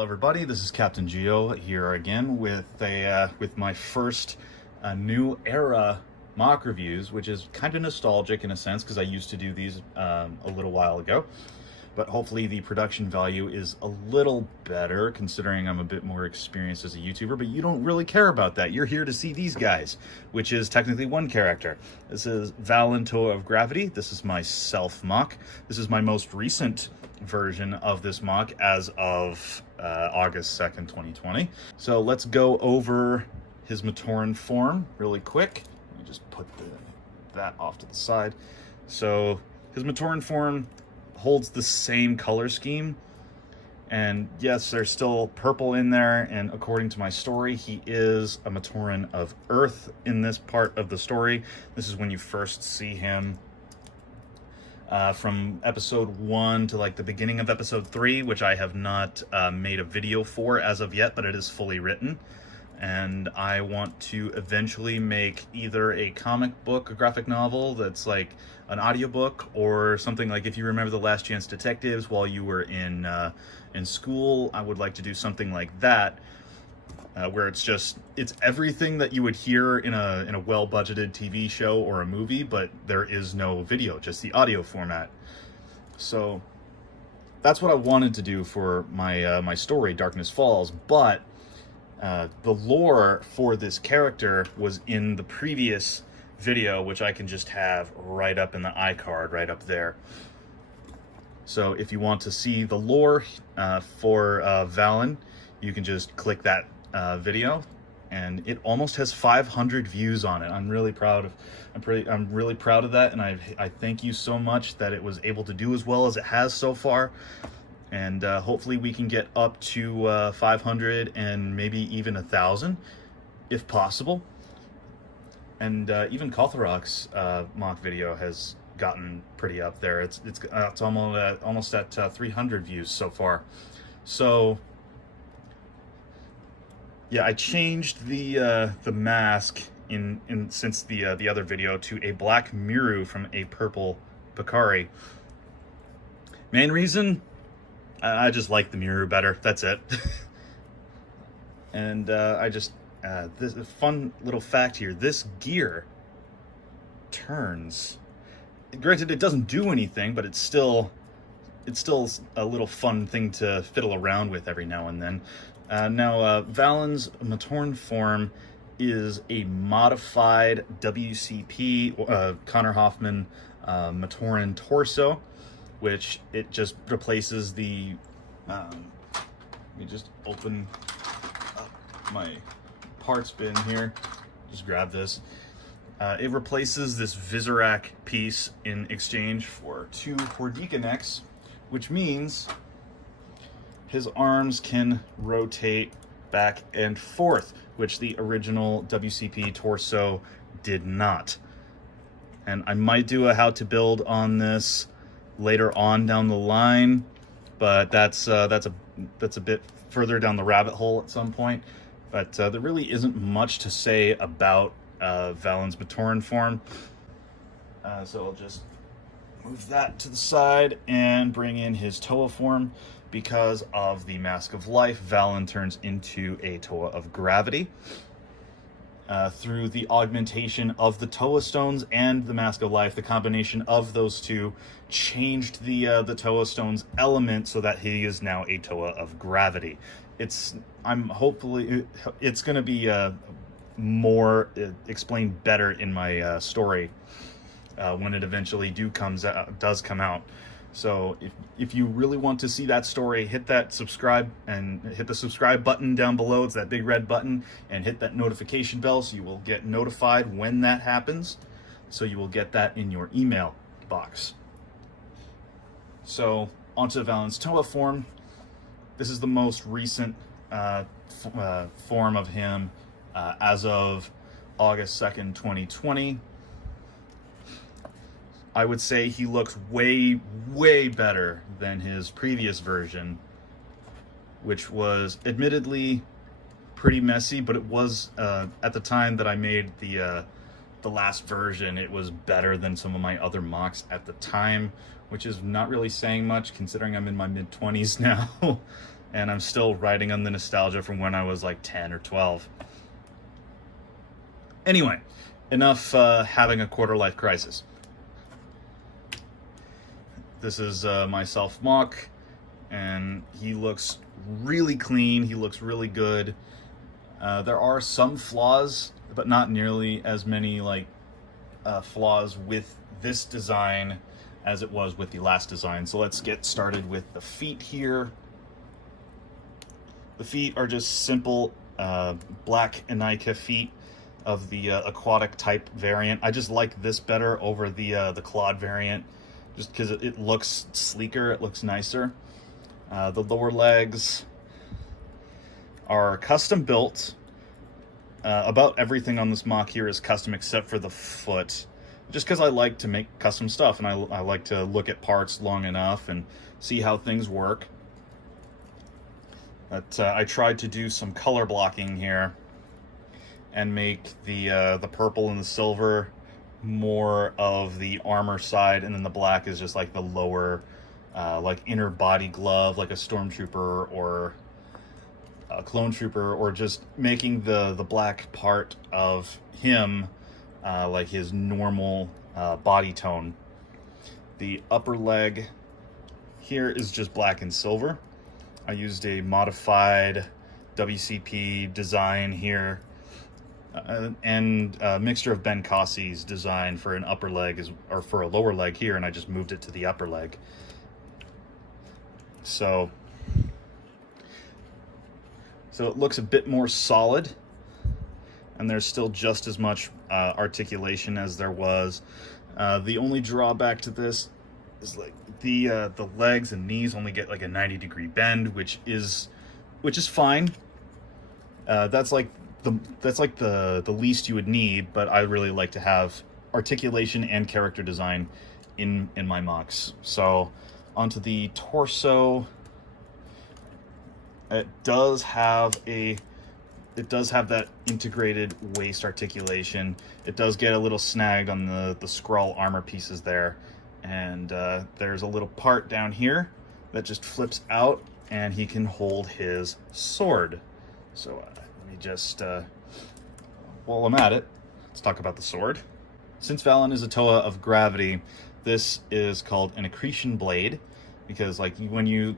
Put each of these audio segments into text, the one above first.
Hello everybody, this is Captain Geo here again with my first new era MOC reviews, which is kind of nostalgic in a sense because I used to do these a little while ago. But hopefully the production value is a little better considering I'm a bit more experienced as a YouTuber, but you don't really care about that. You're here to see these guys, which is technically one character. This is Valin, Toa of Gravity. This is my self MOC. This is my most recent version of this MOC as of August 2nd, 2020. So let's go over his Maturin Form really quick. Let me just put that off to the side. So his Maturin Form holds the same color scheme, and yes, there's still purple in there, and according to my story, he is a Maturin of Earth in this part of the story. This is when you first see him from episode 1 to like the beginning of episode 3, which I have not made a video for as of yet, but it is fully written. And I want to eventually make either a comic book, a graphic novel that's like an audiobook, or something like, if you remember The Last Chance Detectives while you were in school, I would like to do something like that, where it's everything that you would hear in a well-budgeted TV show or a movie, but there is no video, just the audio format. So that's what I wanted to do for my my story, Darkness Falls, but the lore for this character was in the previous video, which I can just have right up in the iCard, right up there. So if you want to see the lore for Valin, you can just click that video, and it almost has 500 views on it. I'm really proud of that, and I thank you so much that it was able to do as well as it has so far. And hopefully we can get up to 500 and maybe even 1,000 if possible. And even Kotharok's MOC video has gotten pretty up there. It's almost at 300 views so far. So yeah, I changed the mask since the other video to a black Miru from a purple Bakari. Main reason, I just like the Miru better. That's it. And this fun little fact here: this gear turns. Granted, it doesn't do anything, but it's still a little fun thing to fiddle around with every now and then. Now, Valin's Maturin Form is a modified WCP Connor Hoffman Maturin torso, which it just replaces the, let me just open up my parts bin here, just grab this. It replaces this Visorak piece in exchange for 2 Hordika necks, which means his arms can rotate back and forth, which the original WCP torso did not. And I might do a how to build on this later on down the line, but that's a bit further down the rabbit hole at some point. But there really isn't much to say about Valin's Maturin Form, so I'll just move that to the side and bring in his Toa form. Because of the Mask of Life, Valin turns into a Toa of Gravity. Through the augmentation of the Toa Stones and the Mask of Life, the combination of those two changed the Toa Stones element so that he is now a Toa of Gravity. Hopefully it's going to be more explained better in my story when it eventually does come out. So if you really want to see that story, hit that subscribe and hit the subscribe button down below. It's that big red button, and hit that notification bell so you will get notified when that happens. So you will get that in your email box. So onto Valin's Toa form. This is the most recent form of him as of August 2nd, 2020. I would say he looks way, way better than his previous version, which was admittedly pretty messy, but it was, at the time that I made the last version, it was better than some of my other MOCs at the time, which is not really saying much considering I'm in my mid-20s now. and I'm still riding on the nostalgia from when I was like 10 or 12. Anyway, enough having a quarter-life crisis. This is my self-MOC, and he looks really clean, he looks really good. There are some flaws, but not nearly as many like flaws with this design as it was with the last design. So let's get started with the feet here. The feet are just simple black Enika feet of the aquatic type variant. I just like this better over the Claude variant, just because it looks sleeker, it looks nicer. The lower legs are custom built. About everything on this MOC here is custom except for the foot, just because I like to make custom stuff, and I like to look at parts long enough and see how things work. But I tried to do some color blocking here and make the purple and the silver more of the armor side, and then the black is just like the lower like inner body glove, like a stormtrooper or a clone trooper, or just making the black part of him like his normal body tone. The upper leg here is just black and silver. I used a modified WCP design here, and a mixture of Ben Cossey's design for an upper leg or for a lower leg here, and I just moved it to the upper leg. So it looks a bit more solid, and there's still just as much articulation as there was. The only drawback to this is like the legs and knees only get like a 90-degree bend, which is fine. That's like the least you would need, but I really like to have articulation and character design in my MOCs. So onto the torso. It does have that integrated waist articulation. It does get a little snagged on the Skrull armor pieces there, and there's a little part down here that just flips out, and he can hold his sword. So let me just, while I'm at it, let's talk about the sword. Since Valin is a Toa of gravity, this is called an accretion blade, because like when you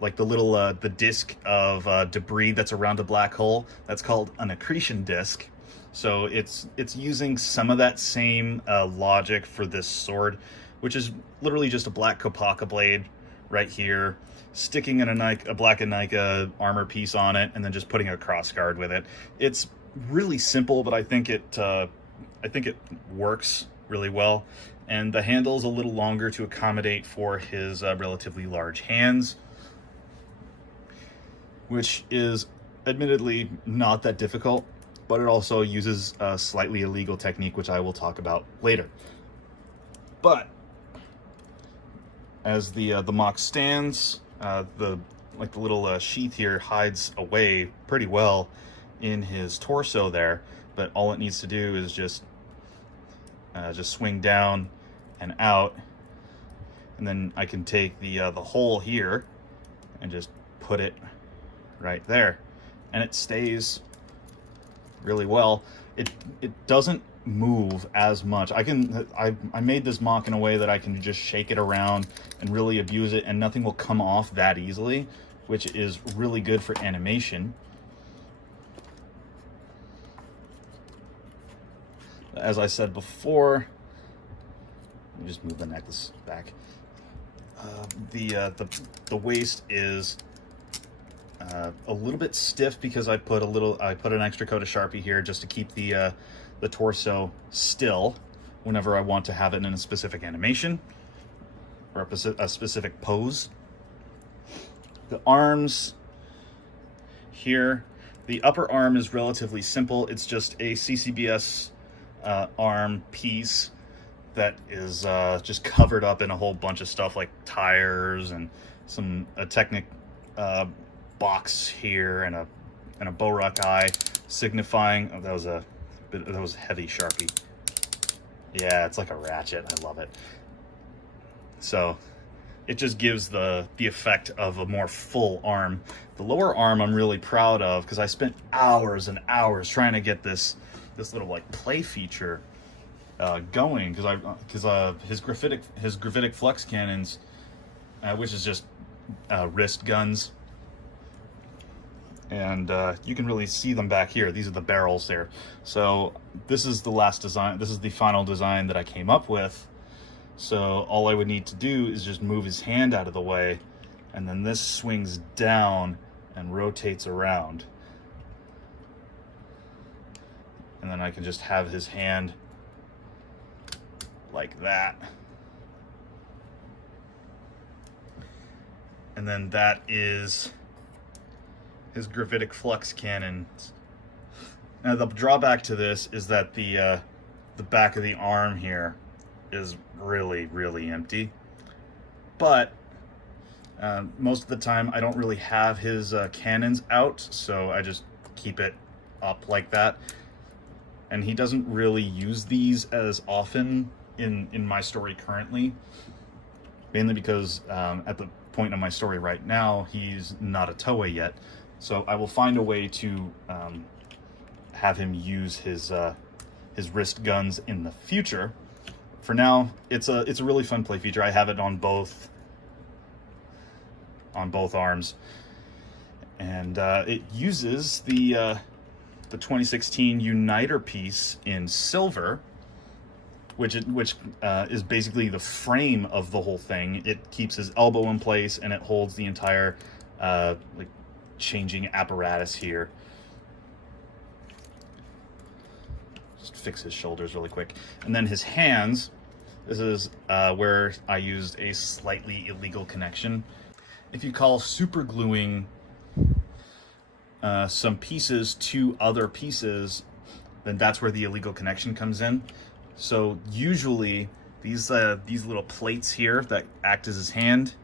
like the little the disc of debris that's around a black hole, that's called an accretion disk. So it's using some of that same logic for this sword, which is literally just a black Kopaka blade right here, sticking in a black Enika armor piece on it, and then just putting a crossguard with it. It's really simple, but I think it works really well. And the handle's a little longer to accommodate for his relatively large hands, which is admittedly not that difficult, but it also uses a slightly illegal technique, which I will talk about later. But as the MOC stands, the little sheath here hides away pretty well in his torso there, but all it needs to do is just swing down and out, and then I can take the hole here and just put it right there, and it stays really well. It doesn't move as much. I made this MOC in a way that I can just shake it around and really abuse it, and nothing will come off that easily, which is really good for animation. As I said before, let me just move the necklace back. The waist is a little bit stiff because I put an extra coat of Sharpie here just to keep the torso still whenever I want to have it in a specific animation or a specific pose. The arms here, the upper arm is relatively simple. It's just a CCBS arm piece that is just covered up in a whole bunch of stuff like tires and a Technic box here and a Boruck eye, signifying that was heavy Sharpie. Yeah, it's like a ratchet. I love it. So it just gives the effect of a more full arm. The lower arm I'm really proud of, because I spent hours and hours trying to get this little like play feature going, because his gravitic flux cannons, which is just wrist guns, and you can really see them back here. These are the barrels there. So this is the last design. This is the final design that I came up with. So all I would need to do is just move his hand out of the way, and then this swings down and rotates around. And then I can just have his hand like that. And then that is his gravitic flux cannons. Now the drawback to this is that the back of the arm here is really, really empty. But most of the time I don't really have his cannons out, so I just keep it up like that. And he doesn't really use these as often in my story currently, mainly because at the point of my story right now, he's not a Toei yet. So I will find a way to have him use his wrist guns in the future. For now, it's a really fun play feature. I have it on both arms, and it uses the 2016 Uniter piece in silver, which is basically the frame of the whole thing. It keeps his elbow in place, and it holds the entire like changing apparatus here. Just fix his shoulders really quick. And then his hands, this is where I used a slightly illegal connection. If you call super gluing some pieces to other pieces, then that's where the illegal connection comes in. So usually these little plates here that act as his hand,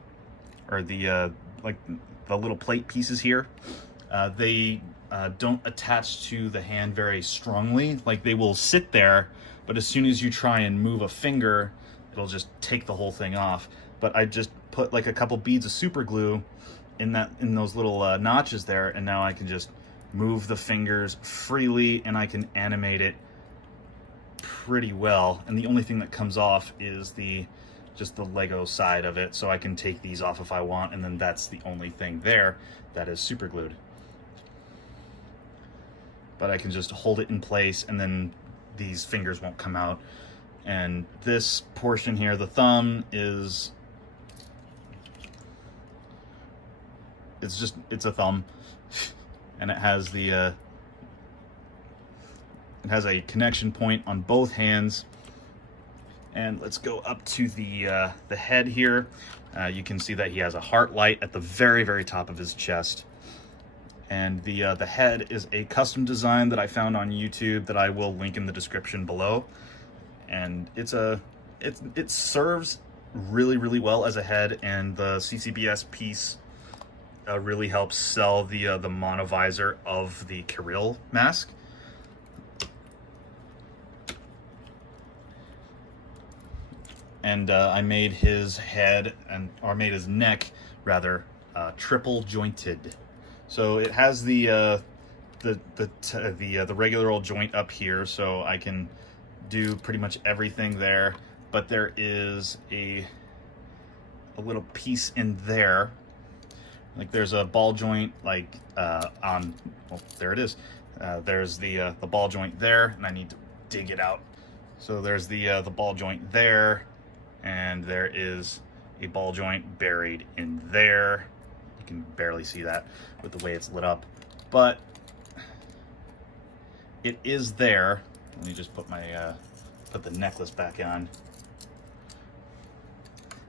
or the like the little plate pieces here, they don't attach to the hand very strongly. Like, they will sit there, but as soon as you try and move a finger, it'll just take the whole thing off. But I just put like a couple beads of super glue in those little notches there, and now I can just move the fingers freely, and I can animate it pretty well. And the only thing that comes off is just the Lego side of it, so I can take these off if I want, and then that's the only thing there that is super glued. But I can just hold it in place, and then these fingers won't come out. And this portion here, the thumb, it's a thumb, and it has it has a connection point on both hands. And let's go up to the head here. You can see that he has a heart light at the very, very top of his chest. And the head is a custom design that I found on YouTube that I will link in the description below. And it serves really, really well as a head, and the CCBS piece really helps sell the monovisor of the Kirill mask. And I made his head, or made his neck rather, triple jointed. So it has the regular old joint up here, so I can do pretty much everything there. But there is a little piece in there, like there's a ball joint, like well, there it is. There's the ball joint there, and I need to dig it out. So there's the ball joint there, and there is a ball joint buried in there. You can barely see that with the way it's lit up, but it is there. Let me just put put the necklace back on.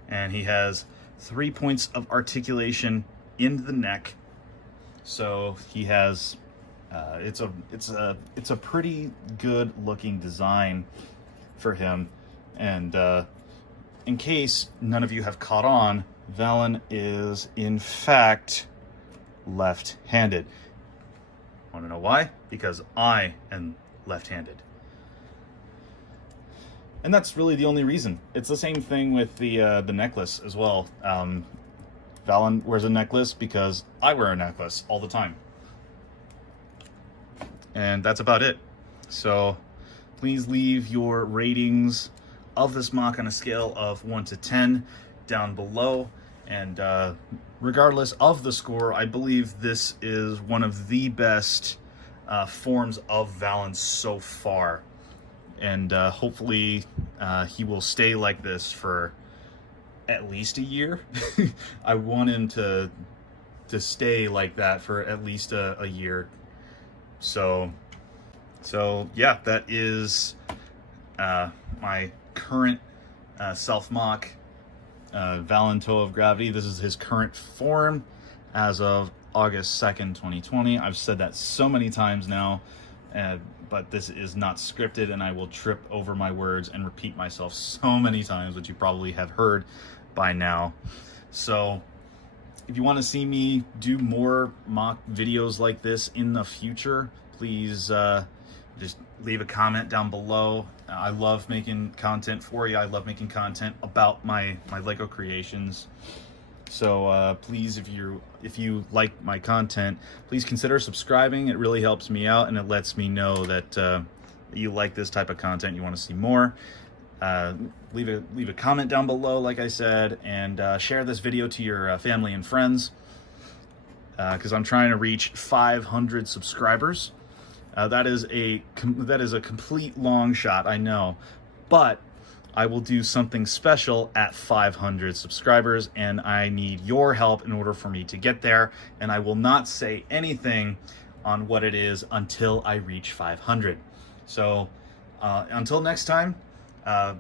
And he has 3 points of articulation in the neck. So he has it's a pretty good looking design for him. And in case none of you have caught on, Valin is in fact left-handed. Want to know why? Because I am left-handed. And that's really the only reason. It's the same thing with the necklace as well. Valin wears a necklace because I wear a necklace all the time. And that's about it. So please leave your ratings of this MOC on a scale of 1 to 10 down below. And regardless of the score, I believe this is one of the best forms of Valin so far. And hopefully he will stay like this for at least a year. I want him to stay like that for at least a year. So yeah, that is my current self-MOC, Valin Toe of Gravity. This is his current form as of August 2nd, 2020. I've said that so many times now, but this is not scripted, and I will trip over my words and repeat myself so many times, which you probably have heard by now. So if you want to see me do more MOC videos like this in the future, please just leave a comment down below. I love making content for you. I love making content about my Lego creations. So please, if you like my content, please consider subscribing. It really helps me out, and it lets me know that you like this type of content, you want to see more. Leave a comment down below, like I said, and share this video to your family and friends, because I'm trying to reach 500 subscribers. That is a complete long shot, I know, but I will do something special at 500 subscribers, and I need your help in order for me to get there. And I will not say anything on what it is until I reach 500. So until next time,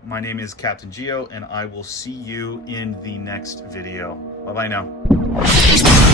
my name is Captain Geo, and I will see you in the next video. Bye-bye now.